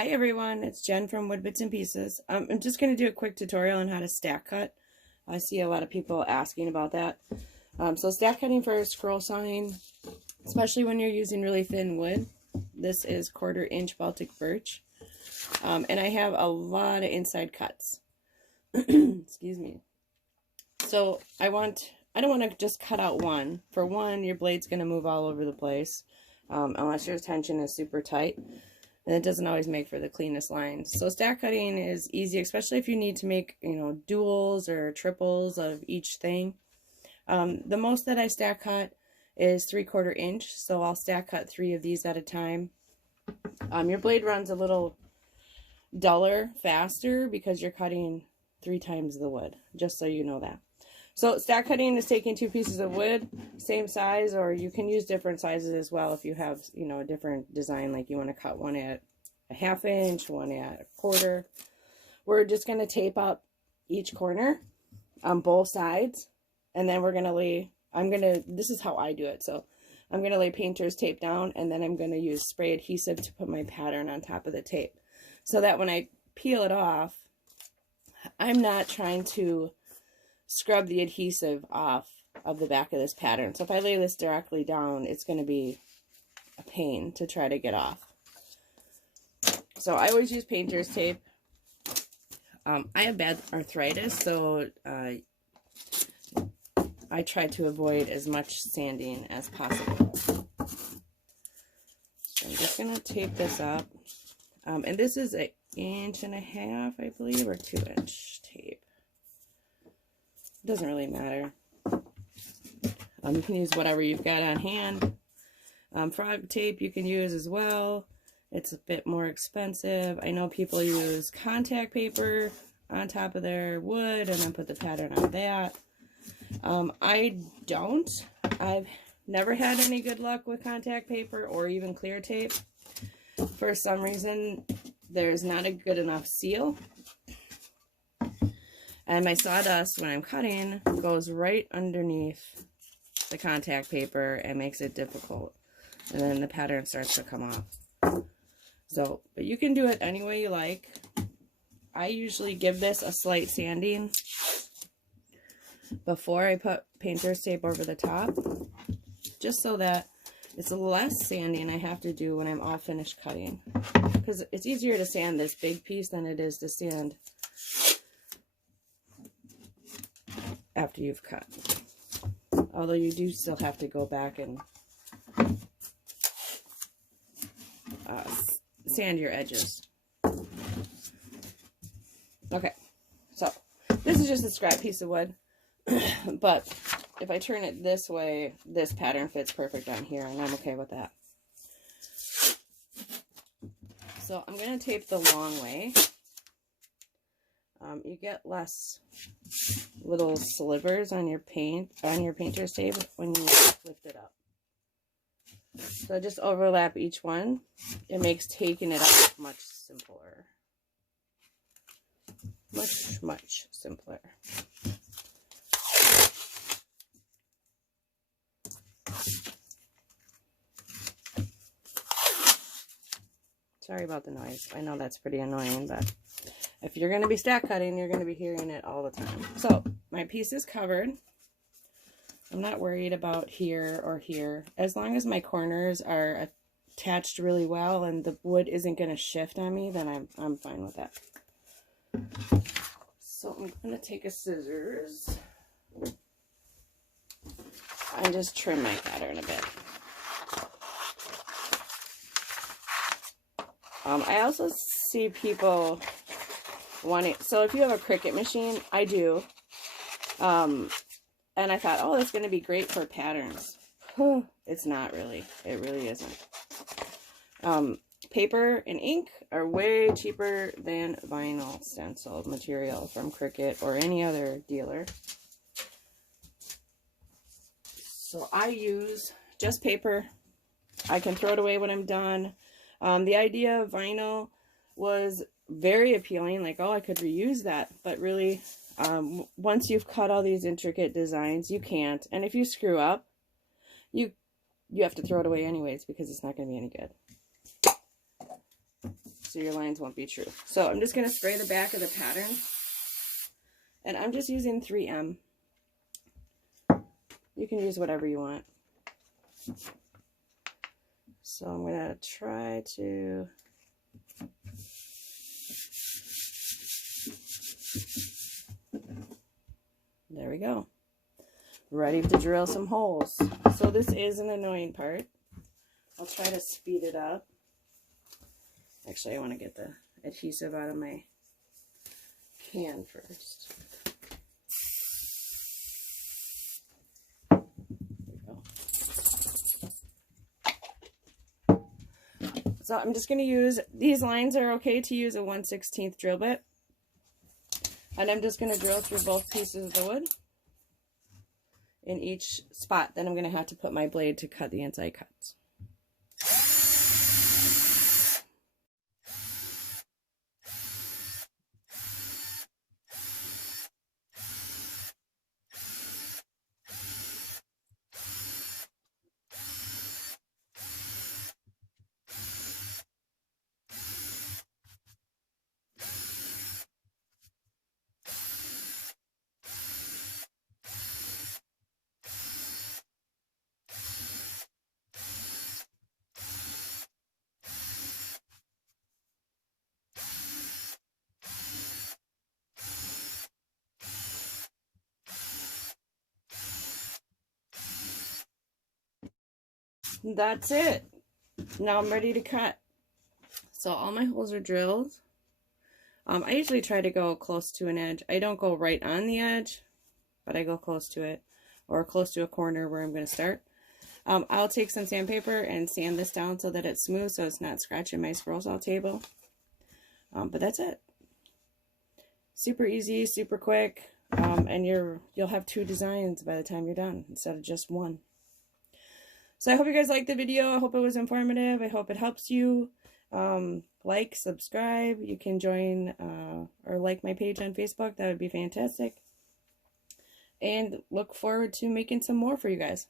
Hi everyone, it's Jen from Wood Bits and Pieces. I'm just going to do a quick tutorial on how to stack cut. I see a lot of people asking about that. So stack cutting for a scroll sign, especially when you're using really thin wood. This is 1/4 inch Baltic birch. And I have a lot of inside cuts. Excuse me. So I don't want to just cut out one. For one, your blade's going to move all over the place unless your tension is super tight. And it doesn't always make for the cleanest lines. So stack cutting is easy, especially if you need to make, duals or triples of each thing. The most that I stack cut is 3/4 inch. So I'll stack cut 3 of these at a time. Your blade runs a little duller, faster because you're cutting 3 times the wood, just so you know that. So stack cutting is taking 2 pieces of wood, same size, or you can use different sizes as well if you have, a different design, like you want to cut one at a 1/2 inch, one at 1/4. We're just going to tape up each corner on both sides, and then we're going to lay, this is how I do it, so I'm going to lay painter's tape down, and then I'm going to use spray adhesive to put my pattern on top of the tape, so that when I peel it off, I'm not trying to scrub the adhesive off of the back of this pattern. So if I lay this directly down, it's going to be a pain to try to get off. So I always use painter's tape. I have bad arthritis, so I try to avoid as much sanding as possible. So I'm just going to tape this up. And this is 1.5 inch, I believe, or 2 inch tape. It doesn't really matter. You can use whatever you've got on hand. Frog tape you can use as well. It's a bit more expensive. I know people use contact paper on top of their wood and then put the pattern on that. I don't. I've never had any good luck with contact paper or even clear tape. For some reason, there's not a good enough seal. And my sawdust, when I'm cutting, goes right underneath the contact paper and makes it difficult. And then the pattern starts to come off. So, but you can do it any way you like. I usually give this a slight sanding before I put painter's tape over the top, just so that it's less sanding I have to do when I'm all finished cutting. Because it's easier to sand this big piece than it is to sand after you've cut. Although you do still have to go back and sand your edges. Okay, so this is just a scrap piece of wood, but if I turn it this way, this pattern fits perfect on here, and I'm okay with that. So I'm going to tape the long way. You get less little slivers on your painter's tape when you lift it up. So just overlap each one. It makes taking it off much simpler. Much simpler. Sorry about the noise. I know that's pretty annoying, but if you're going to be stack cutting, you're going to be hearing it all the time. So my piece is covered. I'm not worried about here or here. As long as my corners are attached really well and the wood isn't going to shift on me, then I'm fine with that. So I'm going to take a scissors and just trim my pattern a bit. I also see people wanting, so if you have a Cricut machine, I do, and I thought, oh, that's going to be great for patterns. It's not really. It really isn't. Paper and ink are way cheaper than vinyl stencil material from Cricut or any other dealer. So I use just paper. I can throw it away when I'm done. The idea of vinyl was very appealing, like, oh, I could reuse that, but really, once you've cut all these intricate designs, you can't, and if you screw up, you have to throw it away anyways, because it's not going to be any good. so your lines won't be true. So I'm just going to spray the back of the pattern, and I'm just using 3M. You can use whatever you want. So I'm going to try to there we go. Ready to drill some holes. So this is an annoying part. I'll try to speed it up. Actually, I want to get the adhesive out of my can first. There we go. So I'm just going to use, these lines are okay to use a 1/16 drill bit. And I'm just going to drill through both pieces of the wood in each spot. Then I'm going to have to put my blade to cut the inside cuts. That's it. Now I'm ready to cut. So all my holes are drilled. I usually try to go close to an edge. I don't go right on the edge, but I go close to it, or close to a corner where I'm going to start. I'll take some sandpaper and sand this down so that it's smooth, so it's not scratching my scroll saw table. But that's it. Super easy, super quick, and you'll have 2 designs by the time you're done instead of just 1. So I hope you guys liked the video. I hope it was informative. I hope it helps you. Like, subscribe. You can join or like my page on Facebook. That would be fantastic. And look forward to making some more for you guys.